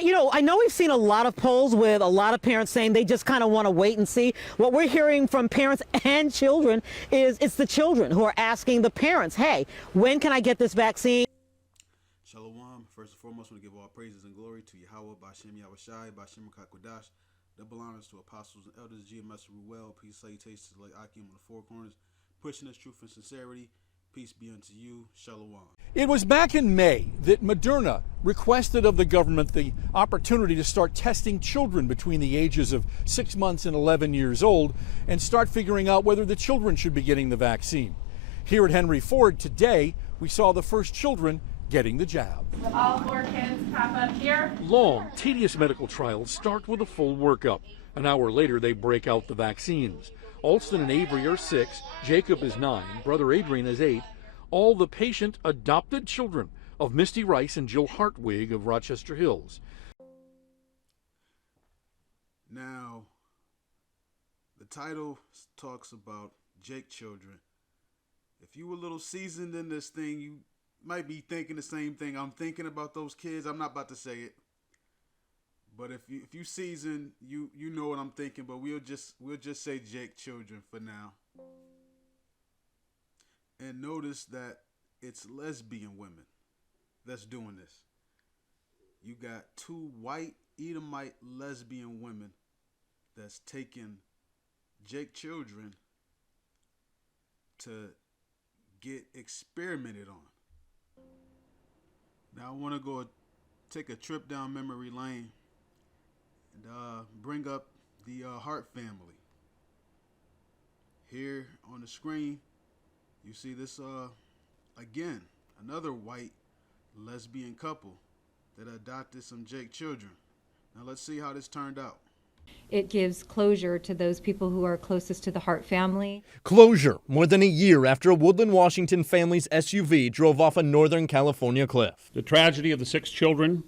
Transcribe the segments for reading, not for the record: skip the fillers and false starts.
Yeah, I know we've seen a lot of polls with a lot of parents saying they just kind of want to wait and see. What we're hearing from parents and children is it's the children who are asking the parents, hey, when can I get this vaccine? Shalom. First and foremost, I want to give all praises and glory to Yahweh, Bashem Yahushai, Bashem Kakodash. Double honors to apostles and elders, GMS Ruel. Peace, salutations to like Akim on the four corners, pushing us truth and sincerity. Peace be unto you. Shalom. It was back in May that Moderna requested of the government the opportunity to start testing children between the ages of 6 months and 11 years old and start figuring out whether the children should be getting the vaccine. Here at Henry Ford today, we saw the first children getting the jab. All 4 kids pop up here. Long, tedious medical trials start with a full workup. An hour later, they break out the vaccines. Alston and Avery are 6, Jacob is 9, brother Adrian is 8, all the patient adopted children of Misty Rice and Jill Hartwig of Rochester Hills. Now, the title talks about Jake children. If you were a little seasoned in this thing, you might be thinking the same thing I'm thinking about those kids. I'm not about to say it. But if you season, you know what I'm thinking. But we'll just say Jake children for now. And notice that it's lesbian women that's doing this. You got 2 white Edomite lesbian women that's taking Jake children to get experimented on. Now I want to go take a trip down memory lane and bring up the Hart family. Here on the screen, you see this, again, another white lesbian couple that adopted some Jake children. Now let's see how this turned out. It gives closure to those people who are closest to the Hart family. Closure more than a year after a Woodland, Washington family's SUV drove off a Northern California cliff. The tragedy of the 6 children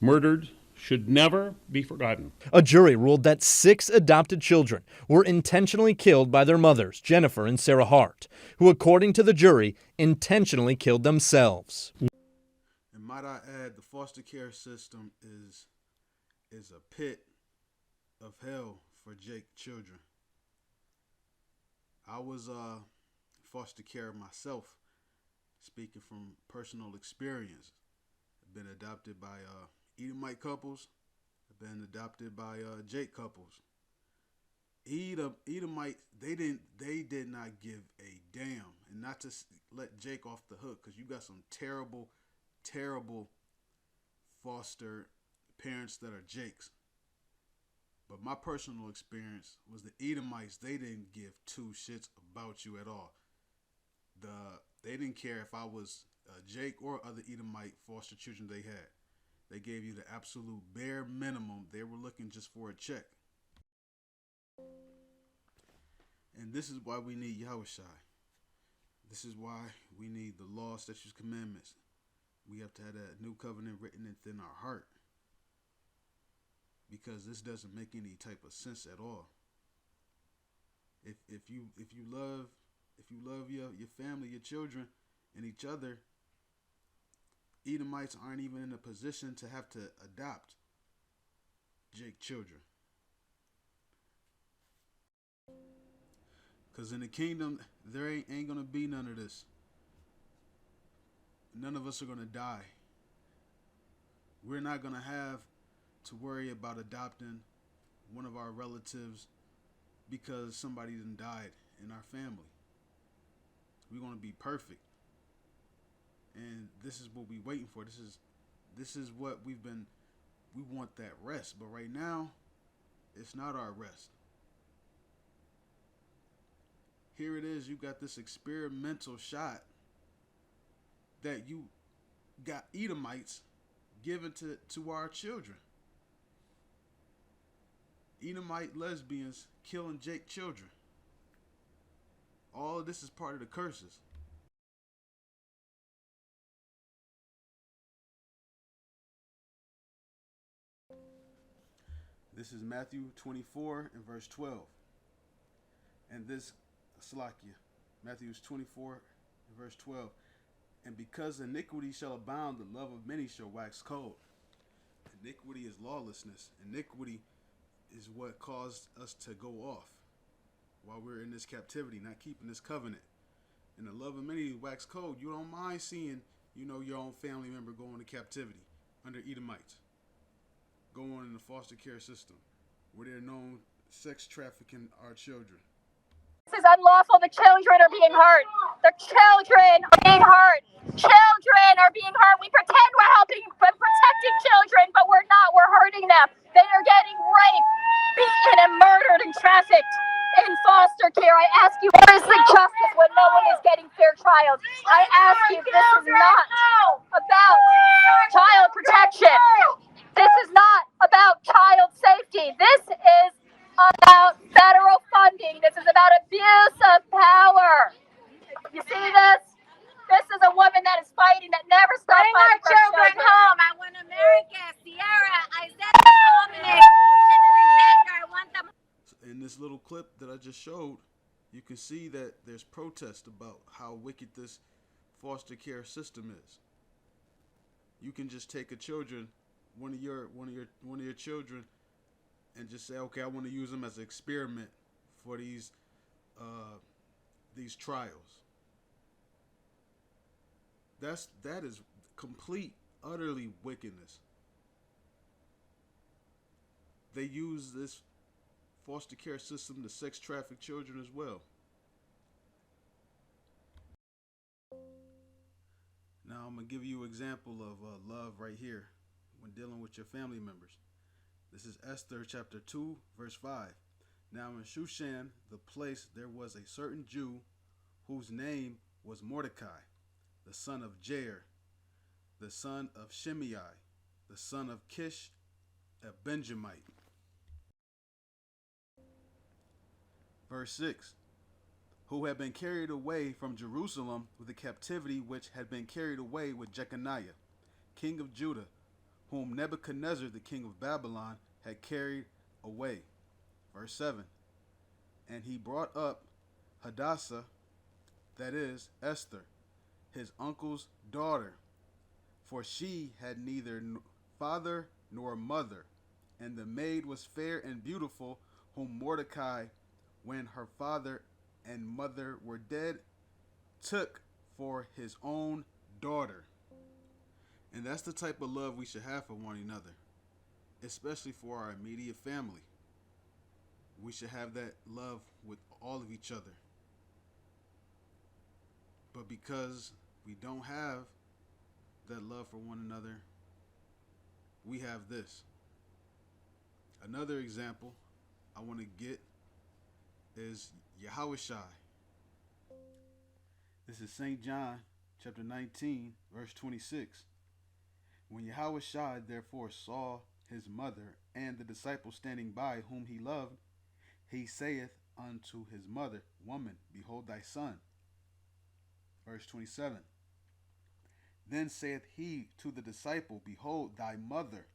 murdered should never be forgotten. A jury ruled that 6 adopted children were intentionally killed by their mothers, Jennifer and Sarah Hart, who, according to the jury, intentionally killed themselves. And might I add, the foster care system is a pit of hell for Jake children. I was foster care myself, speaking from personal experience. I've been adopted by Edomite couples. I've been adopted by Jake couples. Edomite, they did not give a damn, and not to let Jake off the hook, because you got some terrible foster parents that are Jakes. But my personal experience was the Edomites, they didn't give 2 shits about you at all. They didn't care if I was Jake or other Edomite foster children they had. They gave you the absolute bare minimum. They were looking just for a check. And this is why we need Yahushai. This is why we need the law, statutes, commandments. We have to have that new covenant written within our heart. Because this doesn't make any type of sense at all. If you love your family, your children, and each other, Edomites aren't even in a position to have to adopt Jake children. Because in the kingdom, there ain't going to be none of this. None of us are going to die. We're not going to have to worry about adopting one of our relatives because somebody done died in our family. We're going to be perfect. And this is what we're waiting for. This is what we want, that rest. But right now, it's not our rest. Here it is, you got this experimental shot that you got Edomites given to our children. Edomite lesbians killing Jake children. All of this is part of the curses. This is Matthew 24 and verse 12. And this, Salakia, Matthew 24 and verse 12. And because iniquity shall abound, the love of many shall wax cold. Iniquity is lawlessness. Iniquity is what caused us to go off while we're in this captivity, not keeping this covenant. In the love of many wax cold, you don't mind seeing, your own family member go into captivity under Edomites, go on in the foster care system, where they're known sex trafficking our children. This is unlawful. The children are being hurt. The children are being hurt. Children are being hurt. We pretend we're helping, but protecting children, but we're not. We're hurting them. They are getting raped, beaten, and murdered and trafficked in foster care. I ask you, where is the justice when no one is getting fair trials? I ask you, this is not about child protection. This is not about child safety. This is about federal funding. This is about abuse of power. You see this? This is a woman that is fighting, that never stopped fighting for children home. I want America, Sierra, Isaiah, Dominic, Ethan, and Xavier. I want them. In this little clip that I just showed, you can see that there's protest about how wicked this foster care system is. You can just take one of your children, and just say, okay, I want to use them as an experiment for these trials. That is complete, utterly wickedness. They use this foster care system to sex traffic children as well. Now I'm gonna give you an example of love right here when dealing with your family members. This is Esther chapter 2, verse 5. Now in Shushan, the place, there was a certain Jew whose name was Mordecai, the son of Jair, the son of Shimei, the son of Kish, a Benjamite. Verse 6. Who had been carried away from Jerusalem with the captivity which had been carried away with Jeconiah, king of Judah, whom Nebuchadnezzar, the king of Babylon, had carried away. Verse 7. And he brought up Hadassah, that is, Esther, his uncle's daughter, for she had neither father nor mother, and the maid was fair and beautiful, whom Mordecai, when her father and mother were dead, took for his own daughter. And that's the type of love we should have for one another, especially for our immediate family. We should have that love with all of each other. But because we don't have that love for one another, we have this. Another example I want to get is Yahushai. This is St. John chapter 19, verse 26. When Yahushua therefore saw his mother and the disciple standing by whom he loved, he saith unto his mother, Woman, behold thy son. Verse 27. Then saith he to the disciple, Behold thy mother.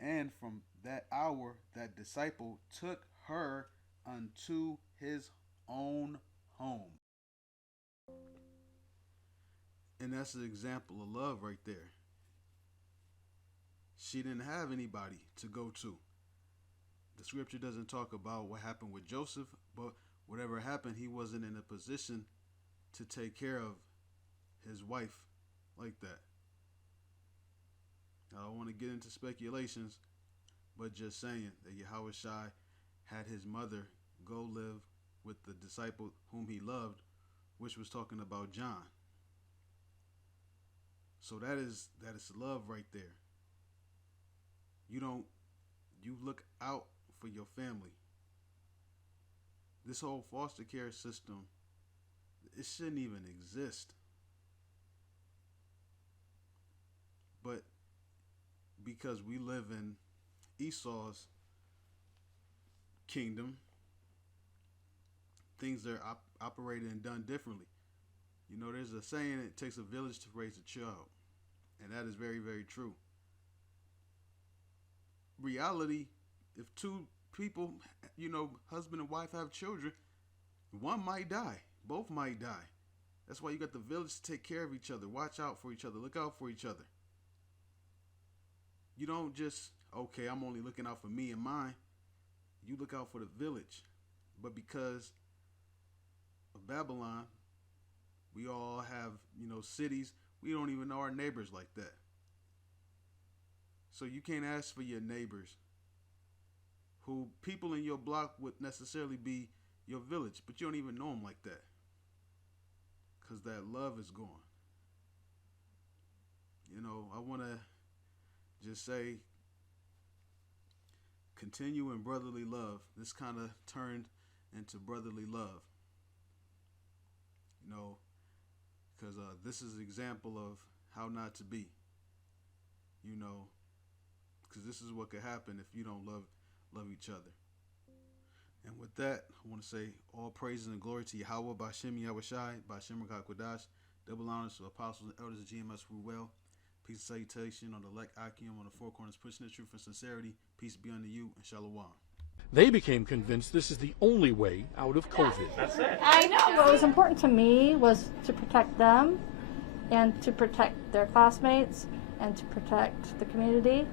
And from that hour that disciple took her unto his own home. And that's an example of love right there. She didn't have anybody to go to. The scripture doesn't talk about what happened with Joseph, but whatever happened, he wasn't in a position to take care of his wife like that. I don't want to get into speculations, but just saying that Yahushua had his mother go live with the disciple whom he loved, which was talking about John. So that is love right there. You look out for your family. This whole foster care system, it shouldn't even exist. But because we live in Esau's kingdom, things are operated and done differently. You know, there's a saying, it takes a village to raise a child. And that is very, very true. Reality, if two people, husband and wife have children, one might die. Both might die. That's why you got the village to take care of each other. Watch out for each other. Look out for each other. You don't just, okay, I'm only looking out for me and mine. You look out for the village. But because of Babylon, we all have, cities. We don't even know our neighbors like that. So you can't ask for your neighbors, who people in your block would necessarily be your village, but you don't even know them like that, because that love is gone. I want to just say, continue in brotherly love. This kind of turned into brotherly love, because this is an example of how not to be, because this is what could happen if you don't love each other. And with that, I want to say all praises and glory to Yahweh, Ba'Shem Yahushai, Ba'Shem Rakakwadash, double honors to apostles and elders of GMS who well. Peace and salutation on the Lek Akim on the four corners, pushing the truth and sincerity. Peace be unto you and Shalom. They became convinced this is the only way out of COVID. That's it. I know. What was important to me was to protect them and to protect their classmates and to protect the community.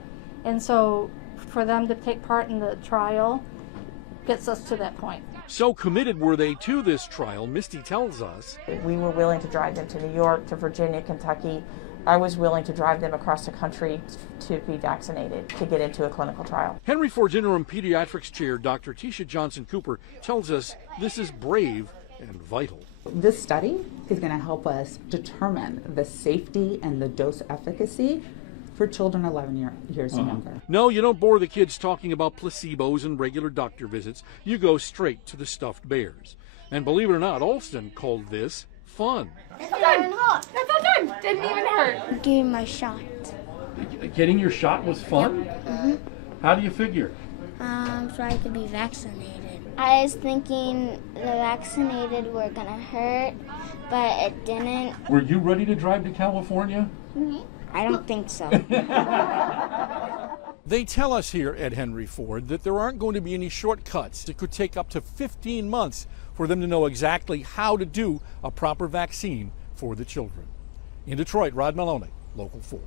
And so for them to take part in the trial gets us to that point. So committed were they to this trial, Misty tells us. We were willing to drive them to New York, to Virginia, Kentucky. I was willing to drive them across the country to be vaccinated, to get into a clinical trial. Henry Ford's interim pediatrics chair, Dr. Tisha Johnson-Cooper, tells us this is brave and vital. This study is going to help us determine the safety and the dose efficacy for children 11 years and younger. No, you don't bore the kids talking about placebos and regular doctor visits. You go straight to the stuffed bears. And believe it or not, Alston called this fun. That's all done. That's all done. Didn't even hurt. Getting my shot. Getting your shot was fun? Yep. How do you figure? So I could be vaccinated. I was thinking the vaccinated were gonna hurt, but it didn't. Were you ready to drive to California? I don't think so. They tell us here at Henry Ford that there aren't going to be any shortcuts. It could take up to 15 months for them to know exactly how to do a proper vaccine for the children. In Detroit, Rod Maloney, Local 4.